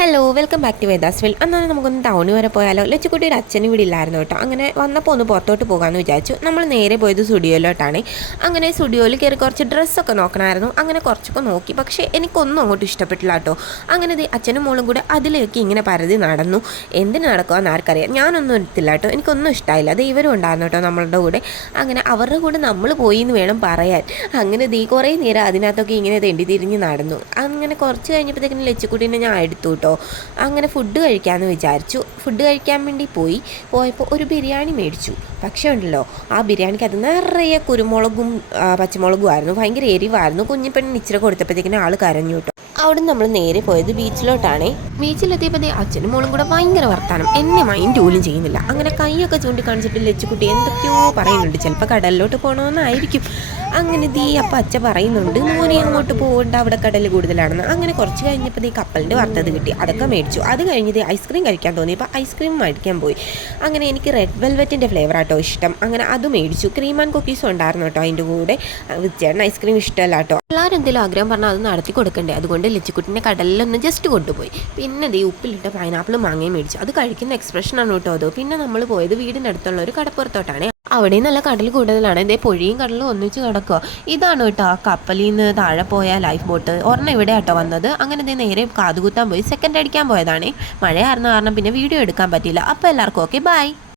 Hello welcome back to Vedas well. എന്നാൽ നമുക്കൊന്ന് ടൗണിൽ വരെ പോയാലോ? ലച്ചുക്കുട്ടിയുടെ അച്ഛനും ഇവിടെ ഇല്ലായിരുന്നു കേട്ടോ. അങ്ങനെ വന്നപ്പോൾ ഒന്ന് പുറത്തോട്ട് പോകാമെന്ന് വിചാരിച്ചു. നമ്മൾ നേരെ പോയത് സ്റ്റുഡിയോയിലോട്ടാണ്. അങ്ങനെ സ്റ്റുഡിയോയിൽ കയറി കുറച്ച് ഡ്രസ്സൊക്കെ നോക്കണമായിരുന്നു. അങ്ങനെ കുറച്ചൊക്കെ നോക്കി, പക്ഷേ എനിക്കൊന്നും അങ്ങോട്ട് ഇഷ്ടപ്പെട്ടില്ല കേട്ടോ. അങ്ങനെ അച്ഛനും മോളും കൂടെ അതിലേക്ക് ഇങ്ങനെ പരതി നടന്നു. എന്തിന് നടക്കുമെന്ന് ആർക്കറിയാം. ഞാനൊന്നും എടുത്തില്ല കേട്ടോ, എനിക്കൊന്നും ഇഷ്ടമായില്ല. അത് ഇവരും ഉണ്ടായിരുന്നു കേട്ടോ നമ്മളുടെ കൂടെ. അങ്ങനെ അവരുടെ കൂടെ നമ്മൾ പോയി എന്ന് വേണം പറയാൻ. അങ്ങനെ കുറേ നേരം അതിനകത്തൊക്കെ ഇങ്ങനെ തെണ്ടി തിരിഞ്ഞ് നടന്നു. അങ്ങനെ കുറച്ച് കഴിഞ്ഞപ്പോഴത്തേക്കിനും ലച്ചുക്കുട്ടീനെ ഞാൻ എടുത്തു കേട്ടോ. അങ്ങനെ ഫുഡ് കഴിക്കാമെന്ന് വിചാരിച്ചു. ഫുഡ് കഴിക്കാൻ വേണ്ടി പോയപ്പോൾ ഒരു ബിരിയാണി മേടിച്ചു. പക്ഷേ ഉണ്ടല്ലോ, ആ ബിരിയാണിക്ക് അത് നിറയെ കുരുമുളകും പച്ചമുളകും ആയിരുന്നു. ഭയങ്കര എരിവായിരുന്നു. കുഞ്ഞിപ്പെണ്ണിന് ഇച്ചിരി കൊടുത്തപ്പോഴത്തേക്കിനും ആൾ കരഞ്ഞു കേട്ടോ. അവിടെ നമ്മൾ നേരെ പോയത് ബീച്ചിലോട്ടാണ്. ബീച്ചിലെത്തിയപ്പോൾ അച്ഛനും മോളും കൂടെ ഭയങ്കര വർത്താനം. എന്നെ മൈൻഡ് പോലും ചെയ്യുന്നില്ല. അങ്ങനെ കൈയൊക്കെ ചൂണ്ടിക്കാണിച്ചിട്ട് ലച്ചുക്കുട്ടി എന്തൊക്കെയോ പറയുന്നുണ്ട്. ചിലപ്പോൾ കടലിലോട്ട് പോകണമെന്നായിരിക്കും. അങ്ങനെ അപ്പം അച്ഛ പറയുന്നുണ്ട്, മോനെ അങ്ങോട്ട് പോകണ്ട, അവിടെ കടൽ കൂടുതലാണെന്ന്. അങ്ങനെ കുറച്ച് കഴിഞ്ഞപ്പോൾ കപ്പലിൻ്റെ വറുത്തത് കിട്ടി. അതൊക്കെ മേടിച്ചു. അത് കഴിഞ്ഞ് ഐസ്ക്രീം കഴിക്കാൻ തോന്നിയപ്പോൾ ഐസ്ക്രീം മേടിക്കാൻ പോയി. അങ്ങനെ എനിക്ക് റെഡ് വെൽവെറ്റിൻ്റെ ഫ്ലേവർ ആട്ടോ ഇഷ്ടം. അങ്ങനെ അത് മേടിച്ചു. ക്രീം ആൻഡ് കുക്കീസും ഉണ്ടായിരുന്നു കേട്ടോ അതിൻ്റെ കൂടെ. ചേട്ടൻ ഐസ്ക്രീം ഇഷ്ടമല്ല കേട്ടോ. എല്ലാവരും എന്തെങ്കിലും ആഗ്രഹം പറഞ്ഞാൽ അത് നടത്തി കൊടുക്കണ്ടേ. അതുകൊണ്ട് ലച്ചുക്കുട്ടിനെ കടലിലൊന്ന് ജസ്റ്റ് കൊണ്ടുപോയി. പിന്നെ ഉപ്പിലിട്ട പൈനാപ്പിളും മാങ്ങയും മേടിച്ചു. അത് കഴിക്കുന്ന എക്സ്പ്രഷനാണ് കേട്ടോ അത്. പിന്നെ നമ്മൾ പോയത് വീടിൻ്റെ അടുത്തുള്ള ഒരു കടപ്പുറത്തോട്ടാണ്. അവിടെയും നല്ല കടൽ കൂടുതലാണ്. പൊഴിയും കടലും ഒന്നിച്ച് കിടക്കുക. ഇതാണ് കേട്ടോ ആ കപ്പലിൽ നിന്ന് താഴെ പോയ ലൈഫ് ബോട്ട്. ഒരെണ്ണം ഇവിടെ കേട്ടോ വന്നത്. അങ്ങനെ നേരെ കാതുകുത്താൻ പോയി. സെക്കൻഡ് അടിക്കാൻ പോയതാണ്. മഴയായിരുന്ന കാരണം പിന്നെ വീഡിയോ എടുക്കാൻ പറ്റിയില്ല. അപ്പോൾ എല്ലാവർക്കും ഓക്കെ, ബൈ.